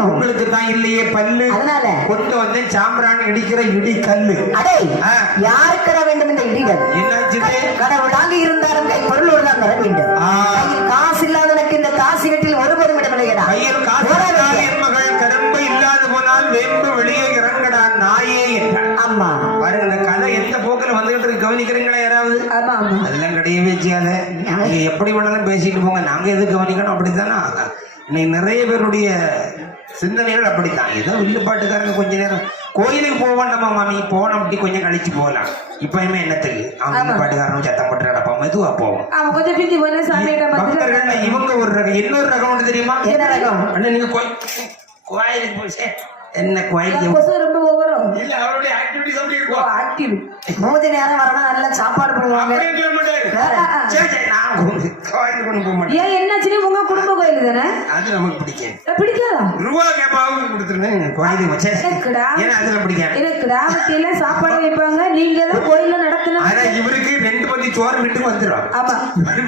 வேணும் உங்களுக்கு தான் இல்லையே பல்லு. அதனால கொண்டு வந்து சாம்பிராணி இடிக்கிற இடி கல்லு. அடே. யாருக்கிற வேண்டும் இந்த இடிகள்? கடவுளாக இருந்தாலும் கை பொருளோடு தான் வர வேண்டும். காசு இல்லாதவனுக்கு இந்த காசு கட்டில் ஒருவரும் இடமில்லையடா. கையில் காசு மகள் கரும்பு இல்லாது போனால் வேம்பு வெளியே இறங்கடா நாயே ஆமா பாருங்க இந்த கதை எந்த போக்கில் வந்துகிட்டு இருக்கு கவனிக்கிறீங்களா யாராவது? ஆமா ஆமா. அதெல்லாம் கிடையவே செய்யாத. எப்படி வேணாலும் பேசிட்டு போங்க. நாங்க எது கவனிக்கணும்? அப்படித்தானா? இன்னைக்கு நிறைய பேருடைய சிந்தனைகள் அப்படித்தான். ஏதோ வில்லுப்பாட்டுக்காரங்க கொஞ்ச நேரம் கோயிலுக்கு போக வேண்டாமா மாமி? போனோம் அப்படி கொஞ்சம் கழிச்சு போகலாம். இப்பயுமே என்னத்துக்கு அவன் வில்லுப்பாட்டுக்காரனும் சத்தம் போட்டு நடப்பான் மெதுவா போவோம். பக்தர்கள்ல இவங்க ஒரு ரகம். இன்னொரு ரகம் ஒன்று தெரியுமா? என்ன ரகம்? அண்ணா நீங்க கோயில் கோயிலுக்கு போய் என்ன கோயில் கொசு ரொம்ப வரும் இல்ல அவருடைய ஆக்டிவிட்டிஸ் அப்படி இருக்கும். ஆக்டிவ் மூஞ்சி நேரம் வரணும் நல்லா சாப்பாடு உங்களுக்கு கோயிலுக்கு கொண்டு போக மாட்டேன். ஏன் என்னாச்சுன்னு உங்க குடும்ப கோயில் தானே? அது நமக்கு பிடிக்காது. அஹ் பிடிக்காதா? ரூபா கேப்பாவும் கொடுத்துருந்தேன் கோயிலுக்கு வச்சேன் எனக்குடா. ஏன்னா அதுல பிடிக்காது. எனக்கு கிராமத்தில சாப்பாடு வைப்பாங்க நீங்க தான் கோயில்ல நடத்தணும். ஆனா இவருக்கு ரெண்டு சோறு வீட்டுக்கு வந்துடும் ஆமா.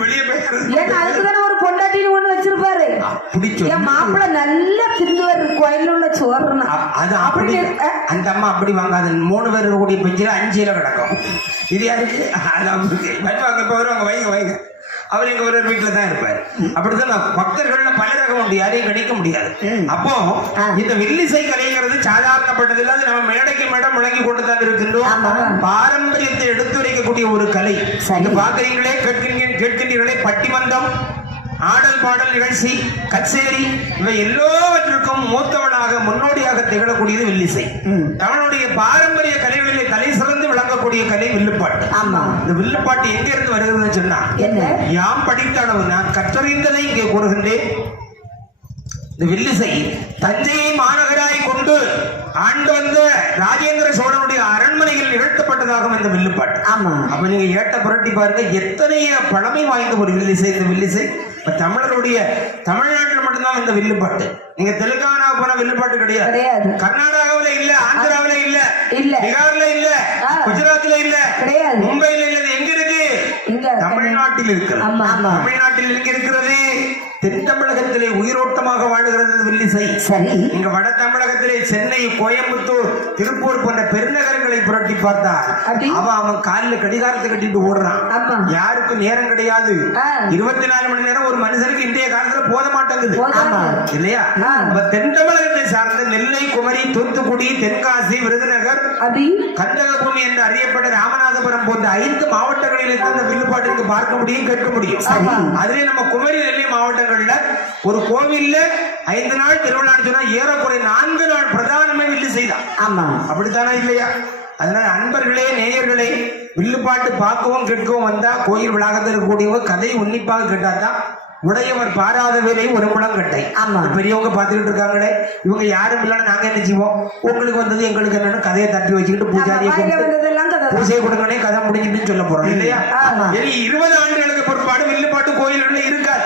வெளியே போய் ஏன்னா அதுக்கு தானே ஒரு பொண்டாட்டின்னு ஒண்ணு வச்சிருப்பாரு. சொல்லி என் மாப்பிள்ள நல்லா தின்னுவாரு கோயில்ல உள்ள சோறுனா. அது அப்படி அந்த அம்மா அப்படி வாங்காது. மூணு பேர் கூடிய பெஞ்சில அஞ்சுல கிடக்கும். இது யாருக்கு அது வருவாங்க இப்ப வருவாங்க வைங்க வைங்க. அவர் எங்க ஒரு வீட்டுல தான் இருப்பார். அப்படித்தான் நான் பக்தர்கள்ல பல ரகம் உண்டு. யாரையும் கணிக்க முடியாது. அப்போ இந்த வில்லிசை கலைங்கிறது சாதாரணப்பட்டது இல்ல அது நம்ம மேடைக்கு மேடம் முழங்கி கொண்டு தான் இருக்கின்றோம். பாரம்பரியத்தை எடுத்துரைக்கக்கூடிய ஒரு கலை. பாக்குறீங்களே கேட்கின்றீர்களே பட்டிமன்றம். ஆடல் பாடல் நிகழ்ச்சி கச்சேரி இவை எல்லாவற்றிற்கும் மூத்தவனாக முன்னோடியாக திகழக்கூடியது வில்லிசை. தமிழுடைய பாரம்பரிய கலைகளிலே தலை சிறந்து விளங்கக்கூடிய கலை வில்லுப்பாட்டு. ஆமா. இந்த வில்லுப்பாட்டு எங்க இருந்து வருகிறதுன்னு சொன்னா என்ன? யாம் படித்த அளவு நான் கற்றறிந்ததை இங்கே கூறுகின்றேன். இந்த வில்லிசை தஞ்சையை மாநகராய் கொண்டு ஆண்டு வந்த ராஜேந்திர சோழனுடைய அரண்மனையில் நிகழ்த்தப்பட்டதாகும் இந்த வில்லுப்பாட்டு. ஆமா. அப்ப நீங்க ஏட்ட புரட்டி பாருங்க எத்தனைய பழமை வாய்ந்த ஒரு வில்லிசை இந்த வில்லிசை. இப்ப தமிழருடைய தமிழ்நாட்டில் மட்டும்தான் இந்த வில்லுப்பாட்டு நீங்க தெலுங்கானா போன வில்லுப்பாட்டு கிடையாது. கர்நாடகாவில இல்ல ஆந்திராவில இல்ல இல்ல. பீகார்ல இல்ல. குஜராத்ல இல்ல. மும்பைல இல்ல இது எங்க இருக்கு இங்க தமிழ்நாட்டில் இருக்கிறது. தமிழ்நாட்டில் எங்க இருக்கிறது? தென் தமிழகத்திலே உயிரோட்டமாக வாழுகிறது வில்லிசை. சரி. இங்க வட தமிழகத்திலே சென்னை கோயம்புத்தூர் திருப்பூர் போன்ற பெருநகரங்களை புரட்டி பார்த்தால்? அவன் அவன் காலில் கடிகாரத்தை கட்டிட்டு ஓடுறான். யாருக்கும் நேரம் கிடையாது. இருபத்தி நாலு மணி நேரம் ஒரு மனுஷனுக்கு இன்றைய காலத்துல போத மாட்டேங்குது. இல்லையா. அப்ப தென் தமிழகத்தை சார்ந்த நெல்லை குமரி தூத்துக்குடி தென்காசி விருதுநகர் கந்தகபூமி என்று அறியப்பட்ட ராமநாதபுரம் போன்ற ஐந்து மாவட்டங்களில் இருந்து அந்த வில்லுப்பாட்டுக்கு பார்க்க முடியும் கேட்க முடியும். ஆமா. அதிலே நம்ம குமரி நெல்லை மாவட்டங்கள்ல ஒரு கோவில்ல ஐந்து நாள் திருவிழான்னு சொன்னா ஏறக்குறை நான்கு நாள் பிரதானமே வில்லு செய்தான் ஆமா. அப்படித்தானா இல்லையா? அதனால அன்பர்களே நேயர்களே வில்லுப்பாட்டு பார்க்கவும் கேட்கவும் வந்தா கோயில் வளாகத்தில் இருக்கக்கூடியவங்க கதை உன்னிப்பாக கேட்டாதான் உடையவர் பாராத வேலை ஒரு முழங்கட்டை ஆமா. பெரியவங்க பார்த்துக்கிட்டு இருக்காங்களே இவங்க யாரும் இல்லைன்னு நாங்க என்ன செய்வோம்? உங்களுக்கு வந்தது எங்களுக்கு என்னன்னு கதையை தட்டி வச்சுக்கிட்டு பூஜாரியை. பூஜை கொடுங்கனே கதை முடிஞ்சுன்னு சொல்ல போறோம் இல்லையா. சரி இருபது ஆண்டுகளுக்கு பிற்பாடு வில்லுப்பாட்டு கோயில்கள் இருக்காது.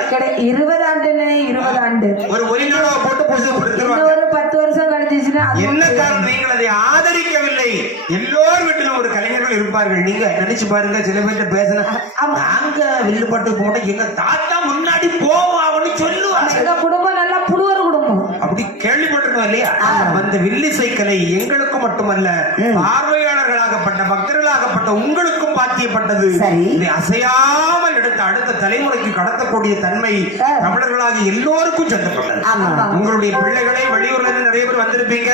இருபது ஆண்டுன்னு இருபது ஆண்டு. ஒரு ஒலி நாடகம் போட்டு பூஜை கொடுத்துருவாங்க இன்னும் ஒரு பத்து வருஷம் கழிச்சுச்சுன்னா அது என்ன காரணம்? நீங்கள் அதை ஆதரிக்கவில்லை. எல்லோர் வீட்டிலும் ஒரு கலைஞர்கள் இருப்பார்கள். நீங்க நினைச்சு பாருங்க சில பேர்ட்ட பேசின நாங்க வில்லுப்பட்டு போட்ட எங்க தாத்தா முன்னாடி போவான்னு சொல்லுவாங்க எங்க குடும்பம் நல்லா புடுவர் குடும்பம். அப்படி கேள்விப்பட்டிருக்கோம் இல்லையா? அந்த வில்லிசை கலை எங்களுக்கு மட்டுமல்ல பார்வையாளர்களாகப்பட்ட பக்தர்களாகப்பட்ட உங்களுக்கும் பாத்தியப்பட்டது. சரி. இதை அசையாமல் எடுத்த அடுத்த தலைமுறைக்கு கடத்தக்கூடிய தன்மை தமிழர்களாக எல்லோருக்கும் சொந்தப்பட்டது உங்களுடைய பிள்ளைகளை வெளியூர்ல நிறைய பேர் வந்திருப்பீங்க.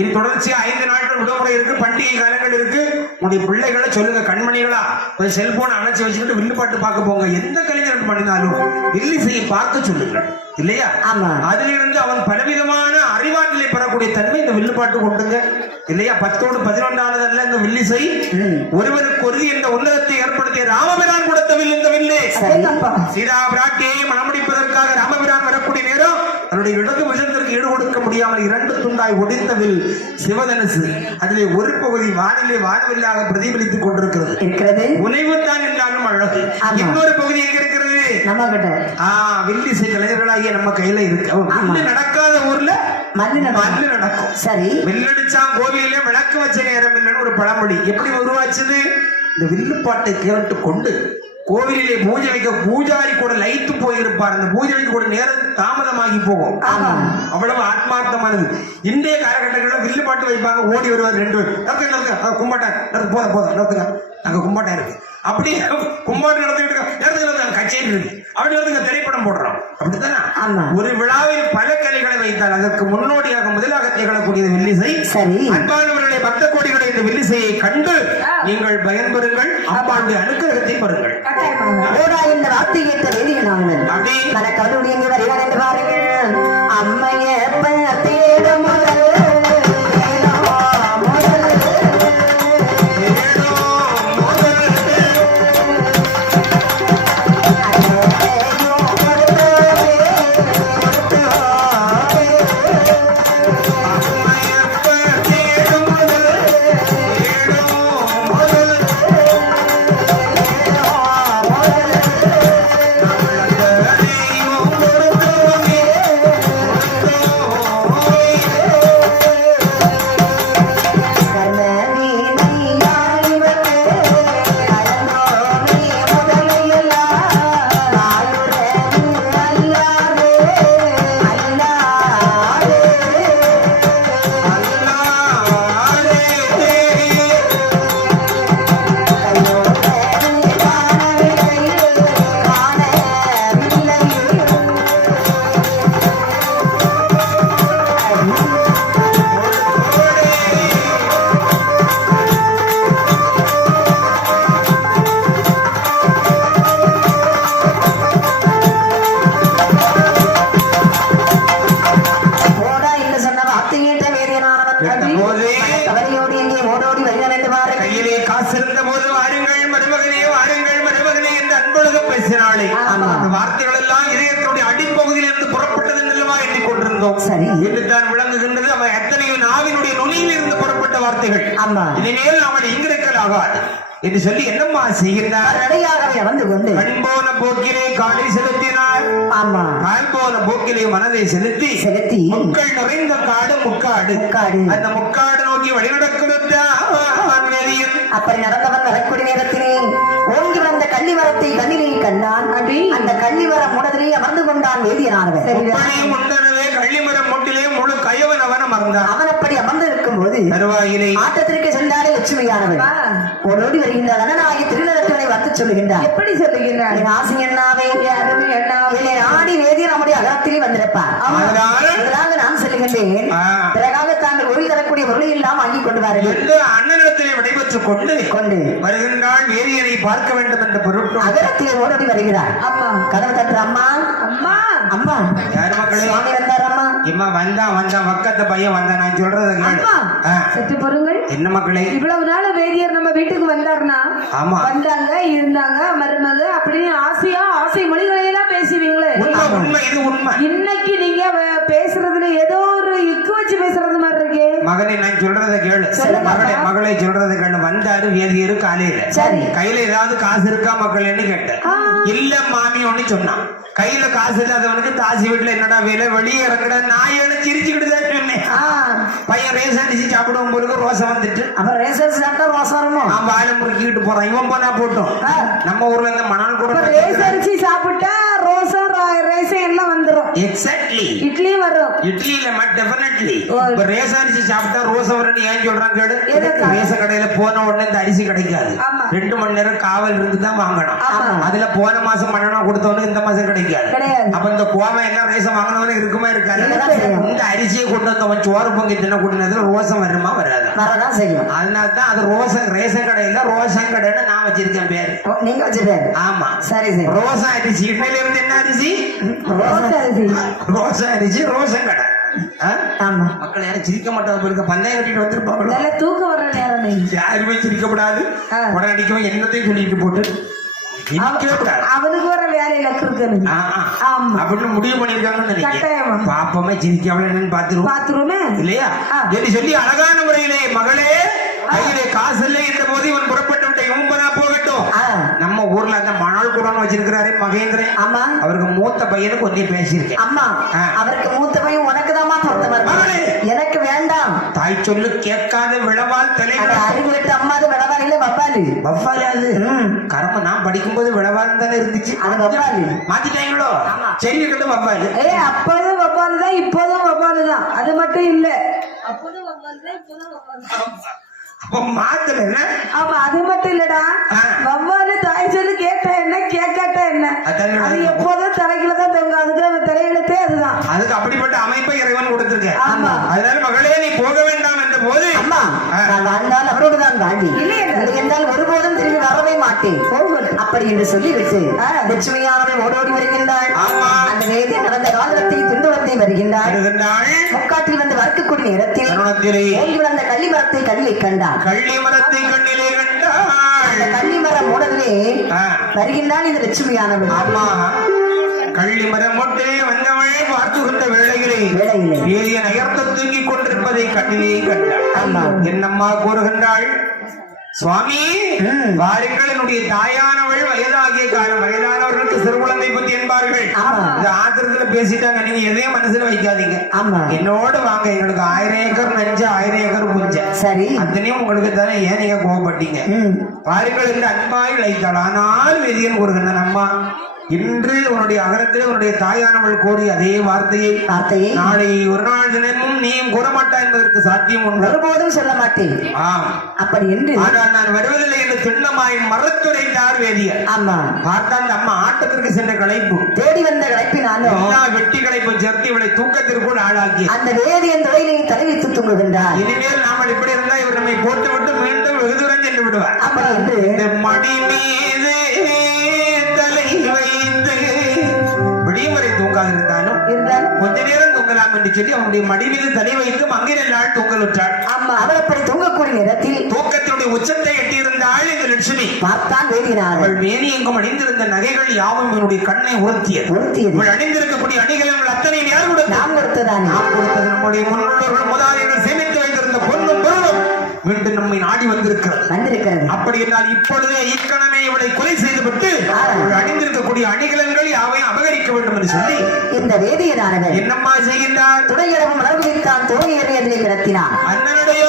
இது தொடர்ச்சியா ஐந்து நாட்கள் விடுமுறை இருக்கு பண்டிகை காலங்கள் இருக்கு. உங்களுடைய பிள்ளைகளை சொல்லுங்க கண்மணிகளா. கொஞ்சம் செல்போன் அணைச்சு வச்சுக்கிட்டு வில்லுப்பாட்டு பார்க்க போங்க. எந்த கலைஞர் பண்ணினாலும் வில்லிசையை பார்க்க சொல்லுங்கள் இல்லையா? ஆமா. அதிலிருந்து அவன் பலவிதமான அறிவாற்றலை பெறக்கூடிய தன்மை இந்த வில்லுப்பாட்டு கொண்டுங்க. இல்லையா? பத்தோடு பதினொன்றாவதல்ல இந்த வில்லிசை ஒருவருக்கு ஒருதி என்ற உன்னதத்தை ஏற்படுத்திய ராமபிரான் கொடுத்த வில் இந்த வில்லு. சீதா பிராட்டியை மணமுடிப்பதற்காக ராமபிரான் வரக்கூடிய நேரம் தன்னுடைய இடது விஷத்திற்கு ஈடு கொடுக்க முடியாமல் இரண்டு துண்டாய் ஒடித்தவில் சிவதனுசு அதிலே ஒரு பகுதி வானிலே வானவில்லாக பிரதிபலித்துக் கொண்டிருக்கிறது. இருக்கிறது. உனைவுத்தான் என்றாலும் அழகு. இன்னொரு பகுதி எங்க இருக்கிறது? நம்ம கிட்ட. ஆ வில்லிசை கலைஞர்களாகிய நம்ம கையில இருக்கு. நடக்காத ஊர்ல மல்லி நடக்கும். சரி. வில்லடிச்சான் கோவிலே விளக்கு வச்ச நேரம் இல்லைன்னு ஒரு பழமொழி. எப்படி உருவாச்சுது? இந்த வில்லுப்பாட்டை கேட்டு கொண்டு கோவிலிலே பூஜை வைக்க பூஜாரி கூட லைத்து போயிருப்பார். அந்த பூஜை வைக்க கூட நேரம் தாமதமாகி போகும். அவ்வளவு ஆத்மார்த்தமானது. இன்றைய காலகட்டங்களில் வில்லு பாட்டு வைப்பாங்க ஓடி வருவார் ரெண்டு நிறுத்துங்க. அஹ் கும்பாட்டம் நிறுத்து, போதும் போதும் நிறுத்துங்க அங்க கும்பாட்டம் இருக்கு. அப்படி கும்பாட்டம் நடத்திட்டு இருக்கோம் நிறுத்துங்க நிறுத்துங்க கச்சேரி இருக்கு. அப்படி வந்து திரைப்படம் போடுறோம். அப்படித்தானே. ஒரு விழாவில் பல கலைகளை வைத்தால் அதற்கு முன்னோடியாக முதலாக திகழக்கூடியது சரி. அன்பானவர்களை பக்த கோடிகளை இந்த வில்லிசையை கண்டு. நீங்கள் பயன்பெறுங்கள். அம்பாளுடைய அனுக்கிரகத்தை பெறுங்கள். இந்த வார்த்தை கேட்ட வேதியனானவன் அப்படி கணக்கருடைய எங்கே வருகிறான் என்று பாருங்கள். அம்மையப்ப கேட்டபோது ஓடோடி வருகிறான் என்று பாருங்கள் கையிலே காசு இருந்த போது வாருங்கள் மருமகனே வாருங்கள் மருமகனே என்று அன்பொழுது பேசினாளே. அந்த வார்த்தைகள் எல்லாம் இதயத்தினுடைய அடிப்பகுதியில் இருந்து புறப்பட்டது என்றல்லவா எண்ணிக்கொண்டிருந்தோம். சரி. என்று தான் விளங்குகின்றது. அவை எத்தனையோ நாவினுடைய நுனியில் இருந்து புறப்பட்ட வார்த்தைகள். இனிமேல் அவன் இங்கிருக்கலாகாது. என்று சொல்லி என்னம்மா செய்கின்றார் நடையாகவே வந்து கொண்டு கண் போன போக்கிலே காலை செலுத்தினார். ஆமா. கால் போன போக்கிலே மனதை செலுத்தி செலுத்தி. மக்கள் நிறைந்த காடு முக்காடு. முக்காடு. அந்த முக்காடு நோக்கி வழிநடக்கிறது வேதியன் அப்படி நடந்தவன் வரக்கூடிய நேரத்திலே ஓங்கி வந்த கள்ளிமரத்தை கண்ணிலே கண்டான். அப்படி? அந்த கள்ளிமரம் முடதிலே அமர்ந்து கொண்டான் வேதியனானவன் முப்படி முண்டனவே கள்ளிமரம் முட்டிலே முழு கயவன் அவன் அமர்ந்தான். அவன் அப்படி அமர்ந்து இருக்கும் போது தருவாயிலே. ஆட்டத்திற்கு சென்றாலே லட்சுமியானவன் ஆ. ஓடோடி வருகின்ற அனநாயகி திருநடத்துவனை வந்து சொல்லுகின்றார். எப்படி சொல்லுகிறார் என் ஆசை என்னாவே அருமை அண்ணா என்னை நாடி வேதியர் நம்முடைய அகத்திலே வந்திருப்பார். அதனால் நான் சொல்லுகின்றேன். பிறகாக தாங்கள் ஒளி தரக்கூடிய பொருளை எல்லாம் வாங்கி கொண்டு வாருங்கள் என்று அண்ணனிடத்திலே விடைபெற்றுக் கொண்டு கொண்டு. வருகின்றாள் வேதியனை பார்க்க வேண்டும் என்ற பொருட்கள் அகரத்திலே ஓடோடி வருகிறார் அம்மா கதவு தட்டுற அம்மா. அம்மா. அம்மா. யார் மக்களே? இம்மா வந்தா வந்தா பக்கத்து பையன் வந்தா நான் சொல்றத சற்று பொறுங்கள் என்ன மக்களே? இவ்வளவு நாள் வேதியர் நம்ம வீட்டுக்கு வந்தாருன்னா ஆமா. வந்தாங்க இருந்தாங்க மருமக அப்படின்னு ஆசையா ஆசை மொழிகளை எல்லாம் பேசுவீங்களே. உண்மை இது உண்மை. இன்னைக்கு நீங்க பேசுறதுல ஏதோ ஒரு இக்கு வச்சு பேசுறது மாதிரி இருக்கே. மகனே நான் சொல்றத கேளு. மகளே. மகளே சொல்றத கேளு. வந்தாரு வேதியரு காலையில. சரி. கையில ஏதாவது காசு இருக்கா மக்களேன்னு கேட்டேன். இல்ல மாமி ஒண்ணு சொன்னான். கையில காசு இல்லாதவனுக்கு தாசி வீட்டுல என்னடா வேலை? வெளியே இறங்கடா நான் என்ன சிரிச்சுக்கிட்டு தான் சொன்னேன் ஆ, பையன் ரேஸ் அடிச்சு சாப்பிடுவோம் பொழுது ரோசை வந்துட்டு. அப்புறம் ரேசர் சாப்பிட்டா ரோசம் வருமோ? அவன் வாழை முறுக்கிட்டு போறான். இவன் போனா போட்டோம். நம்ம ஊர்ல இந்த மணல் கூட ரேஸ் அரிசி சாப்பிட்டா ரோசம் ரா- ரேசம் எல்லாம் வந்துரும். எக்ஸாக்ட்லி இட்லி வரும். இட்லியில டெஃபினெட்லி ஓ. இப்ப ரேஷன் அரிசி சாப்பிட்டா ரோச வரணும் ஏன் சொல்றான் கேடு? ரேஷன் கடையில போன உடனே இந்த அரிசி கிடைக்காது. ரெண்டு மணி நேரம் காவல் இருந்து தான் வாங்கணும். அதுல போன மாசம் மண்ணெண்ணா கொடுத்தவனுக்கு இந்த மாசம் கிடைக்காது. அப்ப இந்த கோவம் எல்லாம் ரேஷன் வாங்கினவனு இருக்குமா இருக்காது. இந்த அரிசியை கொண்டு வந்தவன் சோறு பொங்கி தின்ன கூட்டினதுல ரோசம் வருமா வராது. வரதான் செய்யும். அதனால தான் அது ரோசன் ரேஷன் கடையில ரோசன் கடைன்னு நான் வச்சிருக்கேன் பேரு. நீங்க வச்சிருக்காரு ஆமா. சரி சரி. ரோசா அரிசி இன்னையில இருந்து என்ன அரிசி? ரோஸ் அரிசி. ரோசா அரிசி ரோசன் கடை? ஆமா. மக்கள் யாரும் சிரிக்க மாட்டாங்க போல இருக்கு. பந்தயம் கட்டிட்டு வந்திருப்பாங்களோ? நல்ல தூக்கம் வர்ற நேரம் நீங்க யாருமே சிரிக்கப்படாது ஆ. உடனடிக்கவே என்னத்தையும் சொல்லிட்டு போட்டு சிரிக்கவே கூடாது. அவனுக்கு வர வேலையில இருக்குன்னு அப்படின்னு முடிவு பண்ணிருக்காங்கன்னு. பாப்பமே சிரிக்காமல என்னன்னு பாத்துருவோம் பாத்ரூமே இல்லையா? சொல்லி அழகான முறையிலே மகளே கையிலே காசு இல்லை என்ற போது இவன் புறப்பட்டு விட்ட இவன் ஊர்ல அந்த மணல் குடம் வச்சிருக்கிறாரே மகேந்திரன். ஆமா. அவருக்கு மூத்த பையனுக்கு ஒன்னே பேசியிருக்கேன். அம்மா. அவருக்கு மூத்த பையன் உனக்கு தாமா பொருத்தம் மகளே. எனக்கு வேண்டாம். தாய் சொல்லு கேட்காத விளவால் அந்த தலைவர் அறிவு கட்ட அம்மாது விளவாரில வவ்வாலு வவ்வாலாது ம். கரம நான் படிக்கும்போது விளவால் தானே இருந்துச்சு. அது வவ்வாலு. மாத்திட்டாங்களோ. சரி இருக்கட்டும் வவ்வாலு. ஏ அப்போதும் வவ்வாலு தான் இப்போதும் வவ்வாலு தான் அது மட்டும் இல்ல. அப்போதும் வவ்வாலு தான் இப்போதும் வவ்வாலு தான். அப்போ அது மட்டும் இல்லடா. வவ்வாலு தாய் சொல்லி கேட்டா என்ன? கேட்காட்டா என்ன? அது எப்போதும் தலையில தான் தொங்கும். அதுக்கு தலையிலத்தே அதுதான். அதுக்கு அப்படிப்பட்ட அமைப்பை இறைவன் கொடுத்திருக்கேன் ஆமா. அதனால மகளே நீ போக வேண்டாம் என்ற போது அம்மா ஆ. நான். இல்லை என்றால் ஒருபோதும் திரும்பி வரவே மாட்டேன். அப்படி என்று சொல்லிவிட்டு. லட்சுமியானவள் ஓடோடி வருகின்றாள் ஆமா. அந்த வேதி நடந்த காலத்தை துண்டுவத்தை வருகின்றாள் முக்காட்டில் வந்து வறுக்கக்கூடிய நேரத்தில் ஓங்கி வளர்ந்த கள்ளி மரத்தை கல்லை கண்டான். கள்ளி மரத்தை கண்ணிலே அந்த கண்டாள் கள்ளி மரம் ஆ. வருகின்றாள் இந்த லட்சுமியானவள் ஆமா. கள்ளி மரம் மொட்டே வந்தவள் பார்த்துகின்ற வேளையிலே வேளையிலே. வேதிய நயர்த்த தூங்கிக் கொண்டிருப்பதை கண்ணிலே கண்டாள். என்னம்மா கூறுகின்றாள்? சுவாமி. வாருங்கள் என்னுடைய தாயானவள் வயதாகிய காலம் வயதானவர்களுக்கு சிறு குழந்தை புத்தி என்பார்கள். ஆத்திரத்துல பேசிட்டாங்க. நீங்க எதையும் மனசுல வைக்காதீங்க. ஆமா. என்னோட வாங்க. எங்களுக்கு ஆயிரம் ஏக்கர் நெஞ்ச ஆயிரம் ஏக்கர் புஞ்ச. சரி. அத்தனையும் உங்களுக்கு தானே ஏன் நீங்க கோவப்பட்டீங்க? ம். பாருங்கள் என்று அன்பாய் இழைத்தாள் ஆனால் வேதியன் கூறுகின்றான் அம்மா இன்று உன்னுடைய அகரத்தில் உன்னுடைய தாயானவள் கூறிய அதே வார்த்தையை வார்த்தையை நாளை ஒரு நாள் தினமும் நீயும் கூறமாட்டா என்பதற்கு சாத்தியம் உண்டு. ஒருபோதும் சொல்ல மாட்டேன். ஆம். அப்படி என்று ஆனால் நான் வருவதில்லை என்று திண்ணமாய் மறத்துரைத்தார் வேதியர். ஆமா. பார்த்தா அந்த அம்மா ஆட்டத்திற்கு சென்ற களைப்பு. தேடி வந்த களைப்பினாலும் எல்லா வெட்டி களைப்பும் சேர்த்து இவளை தூக்கத்திற்குள் ஆளாக்கி அந்த வேதியன் தொழிலை தலைவித்து தூங்குகின்றார். இனிமேல் நாம இப்படி இருந்தா இவர் நம்மை போட்டு விட்டு மீண்டும் வெகு தூரம் சென்று விடுவார். அப்படி இந்த மடி மீது விடியும் வரை தூங்காது இருந்தாலும் இருந்தால் கொஞ்ச நேரம் தூங்கலாம் என்று சொல்லி அவனுடைய மடி மீது தலை வைத்து மங்கை நாள் தூங்கலுற்றாள் ஆமா அவள் அப்படி தூங்கக்கூடிய நேரத்தில் தூக்கத்தினுடைய உச்சத்தை எட்டியிருந்தாள் இந்த லட்சுமி. பார்த்தான் வேதினார்கள் அவள் மேனி எங்கும் அணிந்திருந்த நகைகள் யாவும் இவனுடைய கண்ணை உறுத்தியது. உறுத்தியது. இவள் அணிந்திருக்கக்கூடிய அணிகள் அத்தனையும் யார் கொடுத்தது. நாம் கொடுத்ததானே? நாம் கொடுத்தது நம்முடைய முன்னோர்கள் முதலாளிகள் சேமித்து வைத்திருந்த பொண்ணும் பொருளும் மீண்டும் நம்மை நாடி வந்திருக்கிறது. வந்திருக்கிறது. அப்படி என்றால் இப்பொழுதே இக்கணமே இவளை கொலை செய்துவிட்டு அணிந்திருக்கக்கூடிய அணிகலன்கள் யாவையும் அபகரிக்க வேண்டும் என்று சொல்லி இந்த வேதியனானவர் என்னம்மா செய்கின்றார்? துணையிடமும் மலர்வித்தான் தோணியதை அதிலே கிடத்தினான் அண்ணனுடைய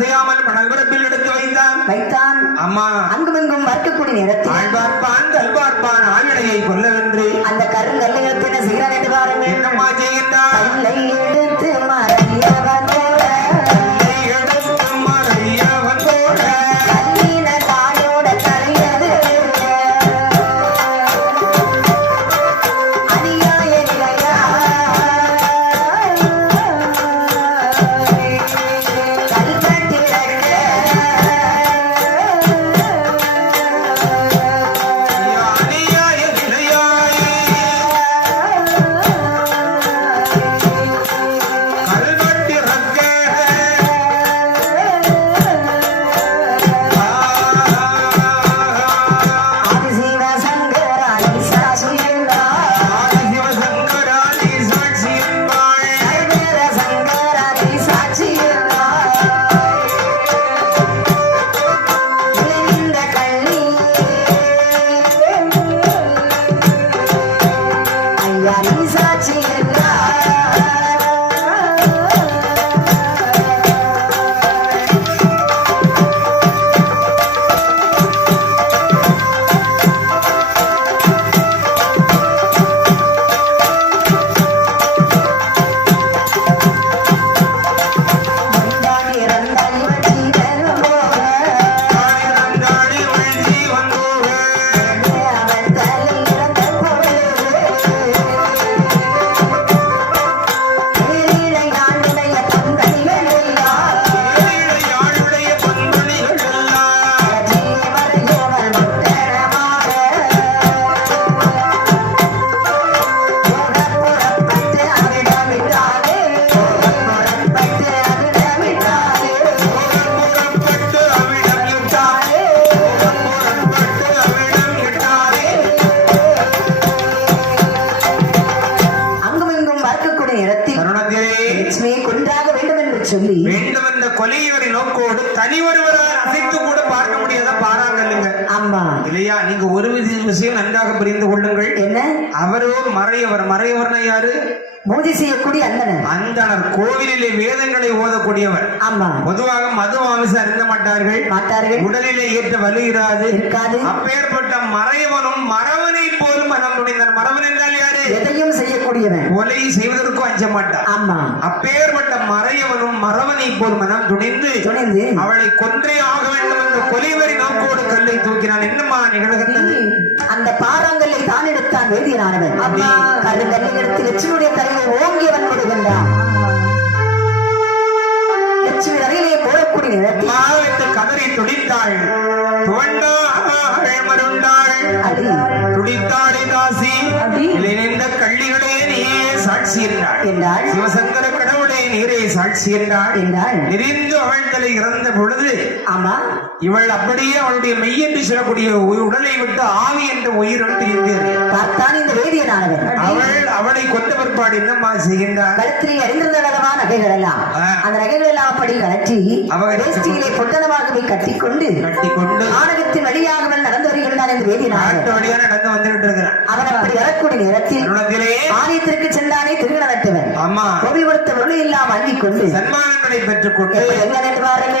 செய்யாமல் மணல் பரப்பில் எடுத்து வைத்தான். வைத்தான். அம்மா. அங்குமிங்கும் மறுக்கக்கூடிய நேரத்தில் ஆழ்வார்ப்பான் கல்வார்ப்பான் ஆழ்விடையை கொல்லவென்று. அந்த கருங்கல்லை செய்கிறான் என்று பாருங்கள். என்னம்மா செய்கின்றார்? கல்லை எடுத்து மறையவனோட மறையவர் மறையவர்னா யாரு? பூஜை செய்யக்கூடிய அந்தனர் அந்தனர் கோவிலிலே வேதங்களை ஓதக்கூடியவர். ஆமா. பொதுவாக மது மாமிசம் அறிந்த மாட்டார்கள். மாட்டார்கள். உடலிலே ஏற்ற வலு இராது. இருக்காது. அப்பேற்பட்ட மறையவனும் மறவனை போலும் மனம் துணிந்தார் மறவன் என்றால் யாரு எதையும் செய்யக்கூடியவன் கொலை செய்வதற்கும் அஞ்ச மாட்டார் ஆமா. அப்பேற்பட்ட மறையவனும் மறவனை போல் மனம் துணிந்து துணிந்து அவளை கொன்றே ஆக வேண்டும் என்ற கொலைவரி நோக்கோடு கல்லை தூக்கினான். என்னம்மா நிகழ்கிறது அந்த பாறாங்கல்லை தான் எடுத்தான் வேதியனானவன் ஆமா. கருங்கல்லை எடுத்து லட்சுமியுடைய தலையை ஓங்கி அவன் விடுகின்றான் லட்சுமி தலையிலே போடக்கூடிய நேரத்தில் கதறி துடித்தாள். துவண்டாள் மருண்டாள் அடி. துடித்தாளே தாசி. என்றாள் என்றாள் சிவசங்கர கடவுளே நீரே சாட்சி என்றாள் என்றாள் நெறிந்து அவள் தலை இறந்த பொழுது ஆமா இவள் அப்படியே அவளுடைய மெய் என்று சொல்லக்கூடிய உடலை விட்டு ஆவி என்ற பிரிந்தது பார்த்தான் இந்த வேதியனானவன். அவள் அவளை கொண்ட பிற்பாடு என்னம்மா செய்கின்றார் கழுத்திலே அணிந்திருந்த அழகா நகைகள் எல்லாம். அந்த நகைகள் எல்லாம் அப்படி கழற்றி வேஷ்டியிலே பொட்டனமாகவே கட்டிக்கொண்டு கட்டி கொண்டு நாடகத்தின் வழியாக நடந்து வருகின்றான் இந்த நாட்டு வேதியனானவன் வழியா நடந்து வந்துகிட்டு இருக்கிறான் அவன் அப்படி வரக்கூடிய நேரத்தில் ஆலயத்திற்கு சென்றானே நட்டவன் அம்மா கோவில் கொடுத்த பொருள் எல்லாம் வாங்கிக் கொண்டு சன்மானங்களை பெற்றுக் கொண்டு எங்க நின்று பாருங்க?